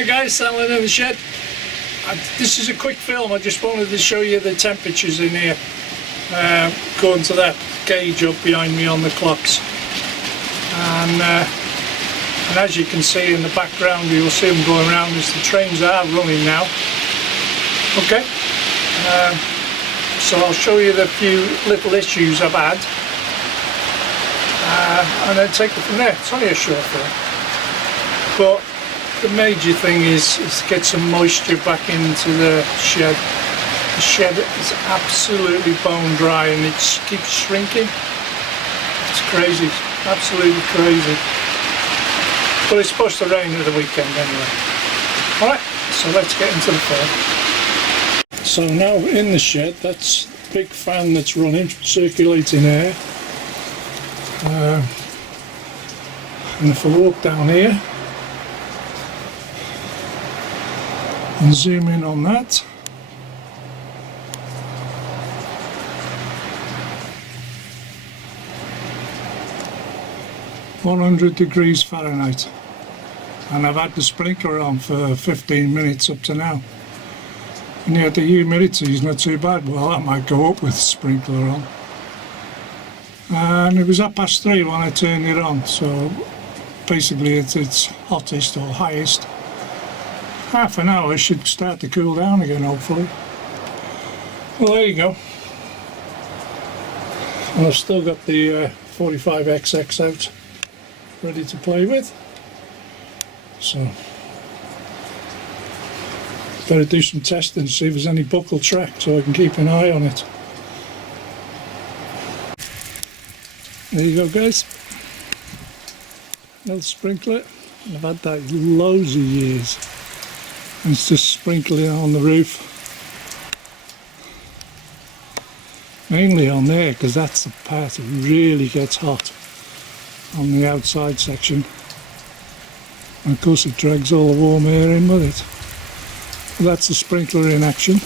Hi guys, Alan in the shed. This is a quick film. I just wanted to show you the temperatures in here, according to that gauge up behind me on the clocks. And as you can see in the background, you'll see them going around as the trains are running now. Okay, so I'll show you the few little issues I've had, and then take it from there. It's only a short film, but the major thing is to get some moisture back into the shed. The shed is absolutely bone dry and it keeps shrinking. It's crazy, absolutely crazy. But it's supposed to rain at the weekend anyway. Alright, so let's get into the film. So now in the shed, that's the big fan that's running, circulating air. And if I walk down here and zoom in on that, (100 Fahrenheit), and I've had the sprinkler on for 15 minutes up to now, and yet the humidity is not too bad. Well, that might go up with the sprinkler on, and it was 3:30 when I turned it on, so basically it's its hottest or highest. Half an hour should start to cool down again, hopefully. Well, there you go. And I've still got the 45XX out, ready to play with. So, better do some testing to see if there's any buckle track so I can keep an eye on it. There you go, guys. Little sprinkler. I've had that loads of years. And it's just sprinkling on the roof, mainly on there because that's the part that really gets hot, on the outside section, and of course it drags all the warm air in with it. But that's the sprinkler in action.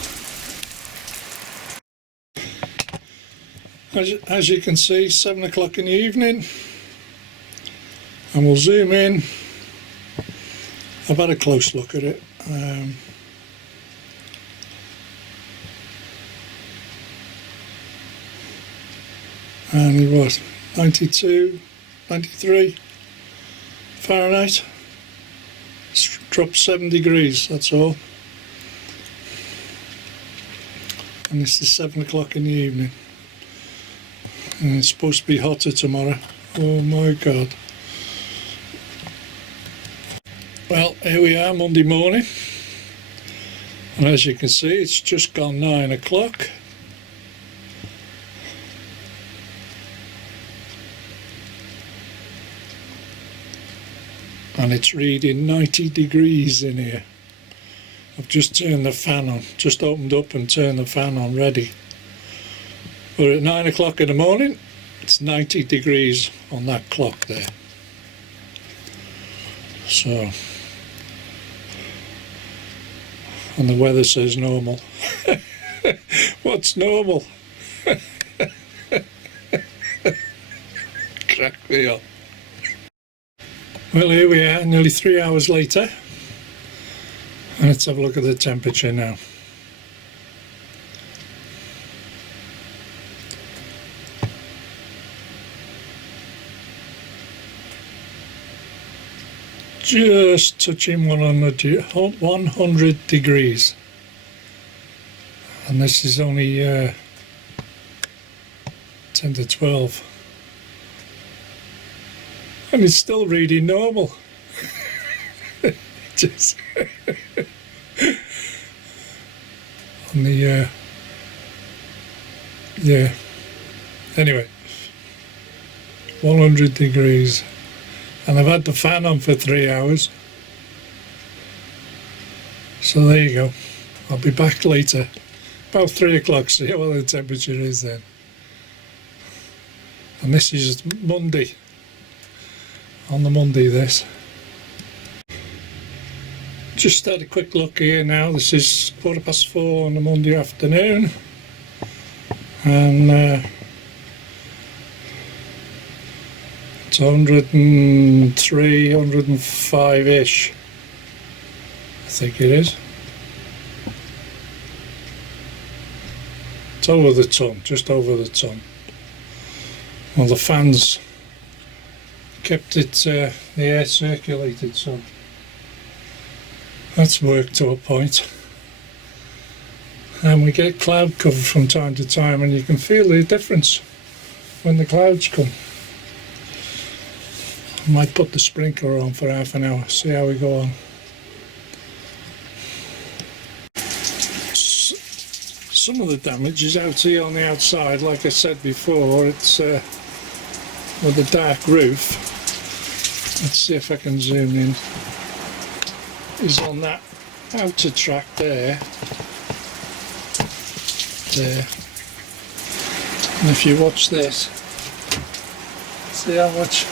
As you can see, 7 o'clock in the evening, and we'll zoom in. I've had a close look at it. And it was 92, 93 Fahrenheit. It's dropped 7 degrees, that's all. And this is 7 o'clock in the evening. And it's supposed to be hotter tomorrow. Oh my God. Well, here we are, Monday morning, and as you can see, it's just gone 9 o'clock. And it's reading 90 degrees in here. I've just turned the fan on, just opened up and turned the fan on ready. But at 9 o'clock in the morning, it's 90 degrees on that clock there. So, and the weather says normal. What's normal? Crack me up. Well, here we are, nearly 3 hours later, and let's have a look at the temperature now. Just touching 100 degrees, and this is only 10 to 12, and it's still reading normal. Just on the yeah, anyway, 100 degrees. And I've had the fan on for 3 hours. So there you go. I'll be back later, about 3 o'clock, see what the temperature is then. And this is Monday. On the Monday, this. Just had a quick look here now. This is 4:15 on the Monday afternoon. And It's 103, 105-ish. think it is. It's over the ton, just over the ton. Well, the fans kept it, the air circulated, so that's worked to a point. And we get cloud cover from time to time, and you can feel the difference when the clouds come. I might put the sprinkler on for half an hour, see how we go on. Some of the damage is out here on the outside, like I said before. It's with the dark roof. Let's see if I can zoom in. Is on that outer track there. There. And if you watch this, see how much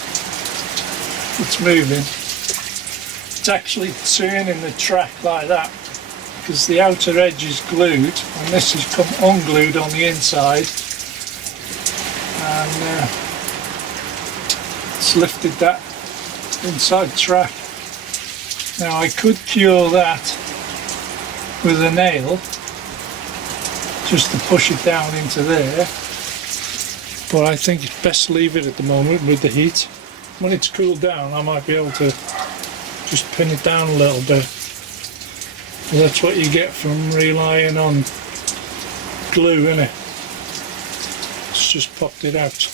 it's moving. It's actually turning the track like that, because the outer edge is glued and this has come unglued on the inside, and it's lifted that inside track. Now I could cure that with a nail just to push it down into there, but I think it's best to leave it at the moment with the heat. When it's cooled down I might be able to just pin it down a little bit. That's what you get from relying on glue, innit? It's just popped it out.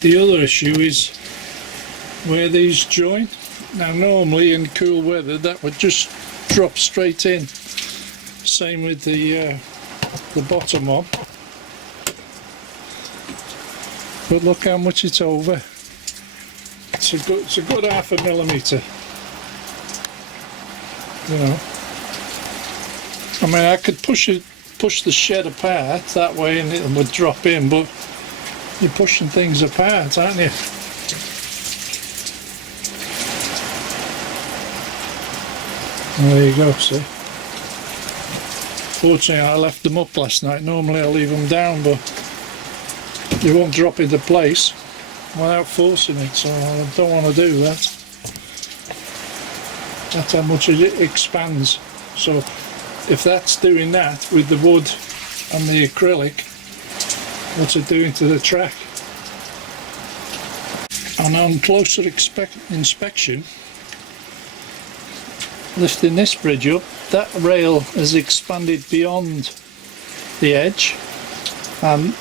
The other issue is where these join. Now normally in cool weather that would just drop straight in. Same with the bottom one. But look how much it's over. It's a good half a millimetre. You know, I mean, I could push the shed apart that way and it would drop in, but you're pushing things apart, aren't you? And there you go, see. Fortunately I left them up last night. Normally I leave them down, but they won't drop into place without forcing it, so I don't want to do that. That's how much it expands. So if that's doing that with the wood and the acrylic, what's it doing to the track? And on closer inspection, lifting this bridge up, that rail has expanded beyond the edge, and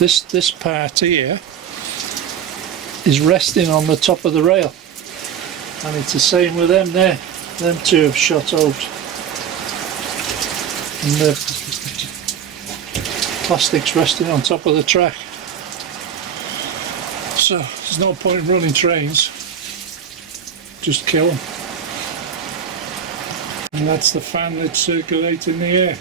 this part here is resting on the top of the rail. And it's the same with them there. Them two have shot out. And the plastic's resting on top of the track. So there's no point in running trains. Just kill them. And that's the fan that's circulating the air.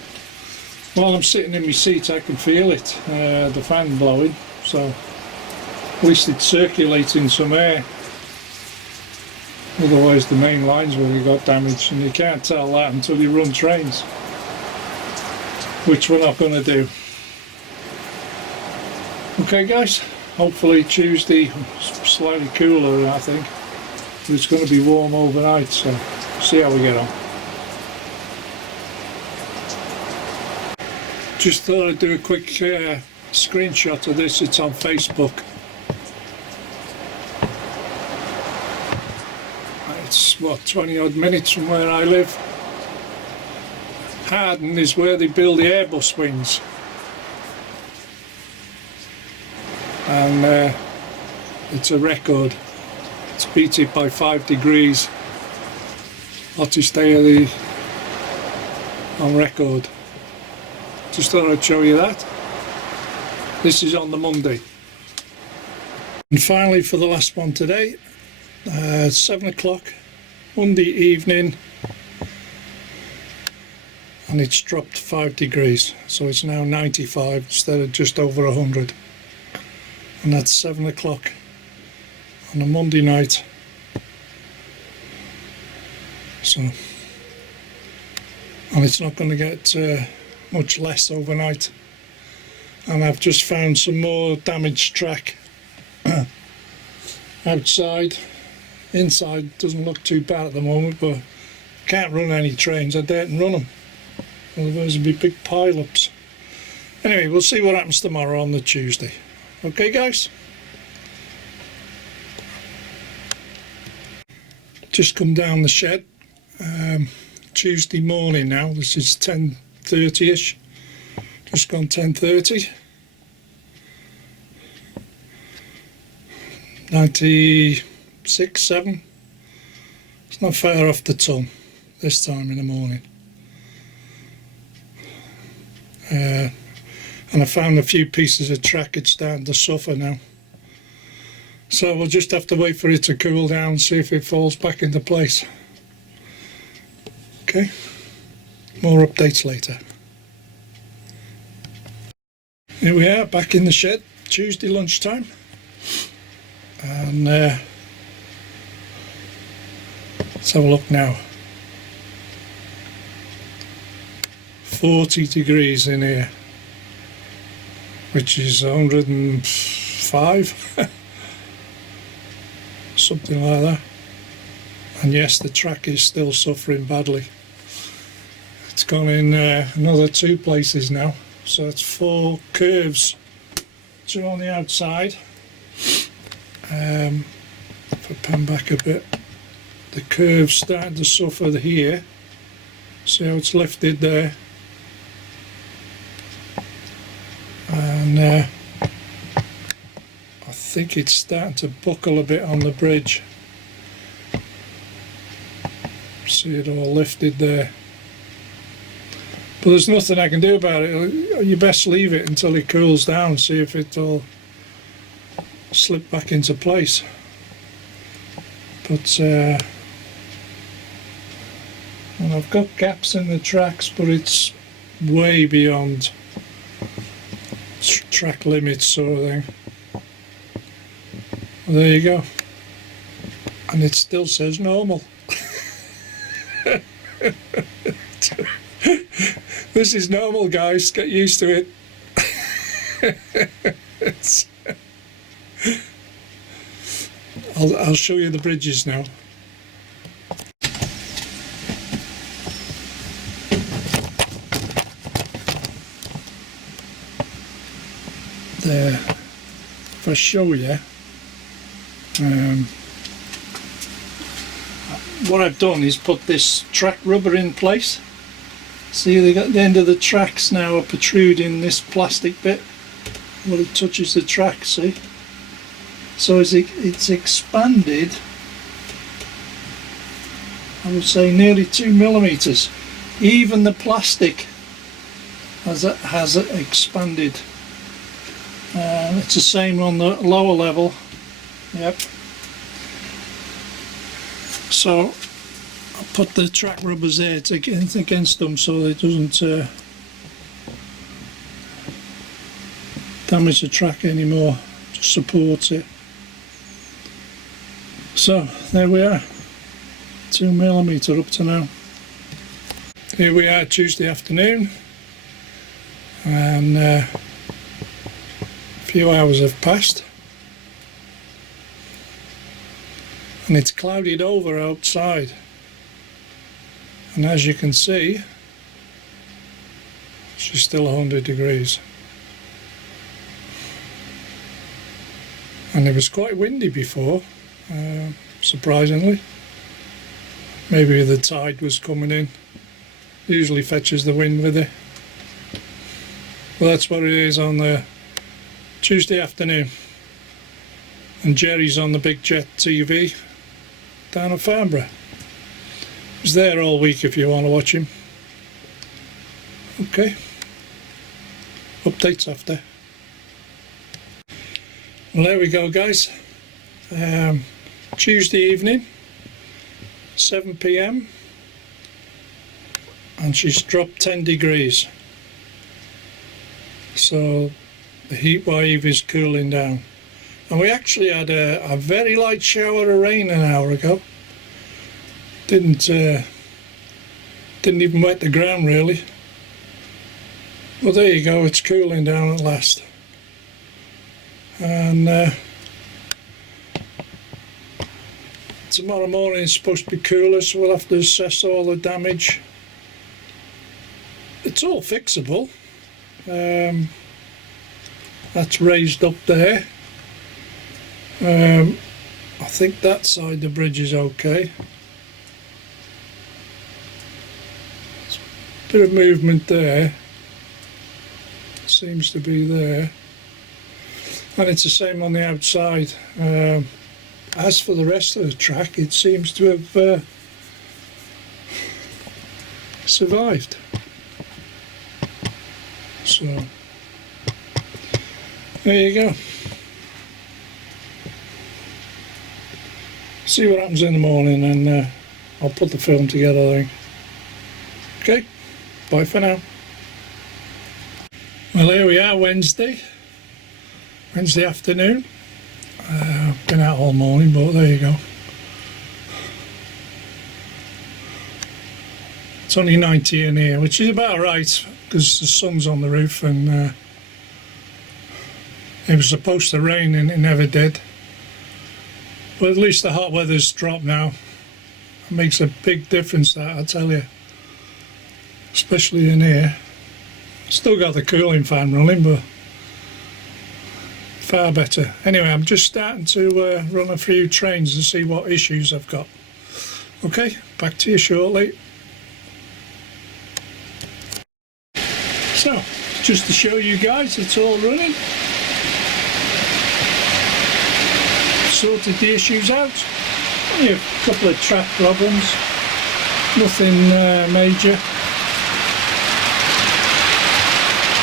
While I'm sitting in my seat I can feel it, the fan blowing. So at least it's circulating some air. Otherwise the main lines will have got damaged, and you can't tell that until you run trains, which we're not going to do. Okay guys, hopefully Tuesday slightly cooler, I think, but it's going to be warm overnight, so see how we get on. Just thought I'd do a quick screenshot of this. It's on Facebook. It's what, 20 odd minutes from where I live. Harden is where they build the Airbus wings, and it's a record. It's beat it by 5 degrees. Hottest day of on record. Just thought I'd show you that. This is on the Monday. And finally, for the last one today, 7 o'clock Monday evening, and it's dropped 5 degrees, so it's now 95 instead of just over 100, and that's 7 o'clock on a Monday night. So, and it's not going to get much less overnight. And I've just found some more damaged track outside. Inside doesn't look too bad at the moment, but Can't run any trains, I daren't run them. Otherwise there'll be big pile-ups. Anyway, we'll see what happens tomorrow on the Tuesday. Okay, guys? Just come down the shed. Tuesday morning now. This is 10:30ish. Just gone 10:30. 96, 7. It's not far off the ton this time in the morning. And I found a few pieces of track. It's starting to suffer now. So we'll just have to wait for it to cool down, see if it falls back into place. Okay, more updates later. Here we are, back in the shed, Tuesday lunchtime. And let's have a look now. 40 degrees in here, which is 105. Something like that. And yes, the track is still suffering badly. It's gone in another 2 places now, so it's 4 curves. 2 on the outside. If I pan back a bit, the curve's starting to suffer here. See how it's lifted there? And I think it's starting to buckle a bit on the bridge. See it all lifted there. But there's nothing I can do about it. You best leave it until it cools down, see if it'll slip back into place. But and I've got gaps in the tracks, but it's way beyond track limits sort of thing. Well, there you go. And it still says normal. This is normal, guys. Get used to it. I'll show you the bridges now. There. If I show you, what I've done is put this track rubber in place. See, they got the end of the tracks now are protruding this plastic bit. Well, it touches the track, see? So as it's expanded, I would say nearly 2 millimeters. Even the plastic has expanded. It's the same on the lower level. Yep. So I'll put the track rubbers there against them so it doesn't damage the track anymore. Just supports it. So there we are, 2 millimeter up to now. Here we are Tuesday afternoon, and a few hours have passed, and it's clouded over outside, and as you can see, she's still 100 degrees. And it was quite windy before, surprisingly. Maybe the tide was coming in. Usually fetches the wind with it. Well, that's what it is on the Tuesday afternoon. And Jerry's on the Big Jet TV down at Farnborough. He's there all week if you want to watch him. Okay. Updates after. Well, there we go, guys. Tuesday evening, 7 PM, and she's dropped 10 degrees. So the heat wave is cooling down. And we actually had a very light shower of rain an hour ago. Didn't even wet the ground really. Well, there you go, it's cooling down at last. And tomorrow morning is supposed to be cooler, so we'll have to assess all the damage. It's all fixable. That's raised up there. I think that side of the bridge is okay. Bit of movement there. Seems to be there. And it's the same on the outside. As for the rest of the track, it seems to have survived. So, there you go. See what happens in the morning, and I'll put the film together, I think. Okay, bye for now. Well, here we are, Wednesday afternoon. I've been out all morning, but there you go. It's only 90 in here, which is about right, because the sun's on the roof, and it was supposed to rain and it never did. But at least the hot weather's dropped now. It makes a big difference, that, I tell you. Especially in here. Still got the cooling fan running, but far better. Anyway, I'm just starting to run a few trains and see what issues I've got. Okay, back to you shortly. So, just to show you guys, it's all running. Sorted the issues out. Only a couple of track problems. Nothing major.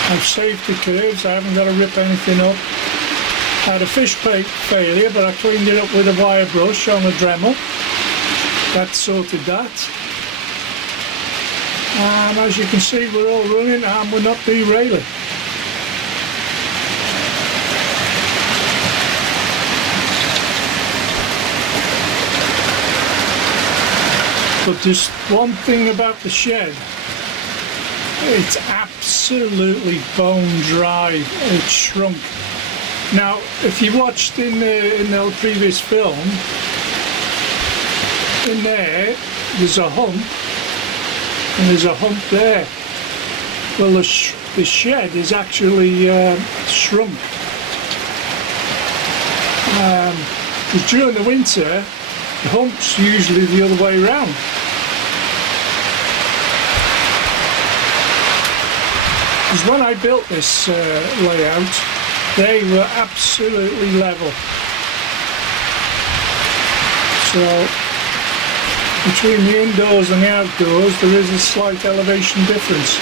I've saved the curves, I haven't got to rip anything up. I had a fish plate failure, but I cleaned it up with a wire brush on a Dremel. That sorted that. And as you can see, we're all running and we're not derailing. But there's one thing about the shed. It's absolutely bone dry. It's shrunk. Now, if you watched in the previous film, in there's a hump, and there's a hump there. Well, the shed is actually shrunk. Because during the winter, the hump's usually the other way around. Because when I built this layout, they were absolutely level. So between the indoors and the outdoors, there is a slight elevation difference.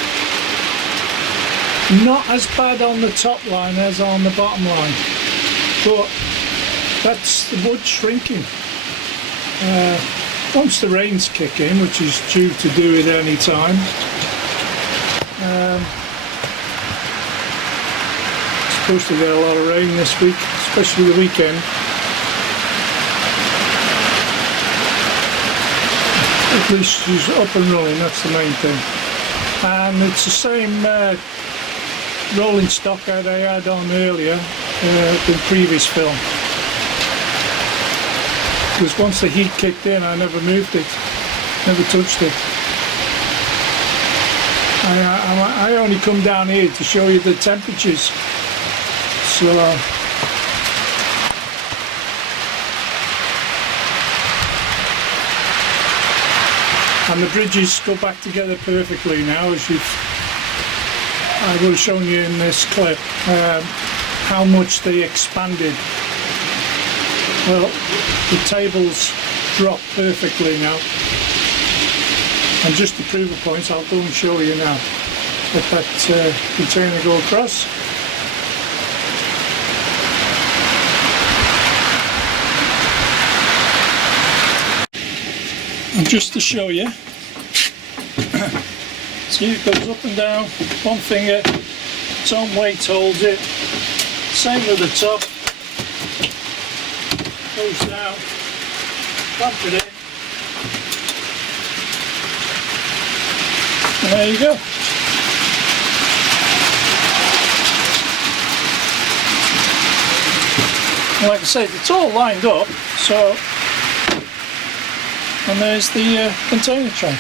Not as bad on the top line as on the bottom line, but that's the wood shrinking. Once the rains kick in, which is due to do at any time, supposed to get a lot of rain this week, especially the weekend. At least she's up and running, that's the main thing. And it's the same rolling stock that I had on earlier, the previous film. Because once the heat kicked in, I never moved it, never touched it. I only come down here to show you the temperatures. So, and the bridges go back together perfectly now, as I will have shown you in this clip how much they expanded. Well, the tables drop perfectly now. And just to prove a point, I'll go and show you now. Let that container go across. And just to show you, see, it goes up and down, one finger, its own weight holds it. Same with the top. Goes down, clamp it in, and there you go. And like I said, it's all lined up, so and there's the container train.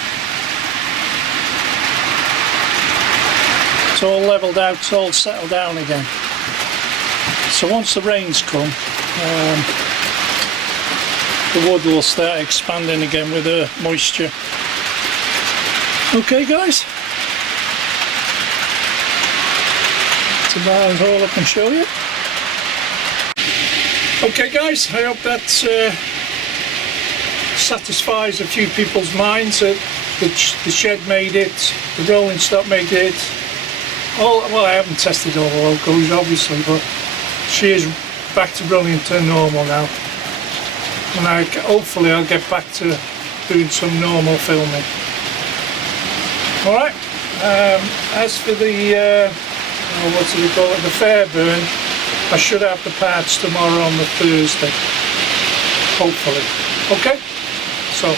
It's all levelled out, it's all settled down again. So once the rains come, the wood will start expanding again with the moisture. Okay guys, that's about all I can show you. Okay guys, I hope that satisfies a few people's minds that the shed made it, the rolling stock made it. Well, I haven't tested all the locos obviously, but she is back to running to normal now. And hopefully I'll get back to doing some normal filming. Alright, as for the, what do we call it, the Fairburn, I should have the parts tomorrow on the Thursday, hopefully. Okay, so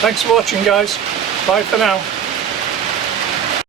thanks for watching guys, bye for now.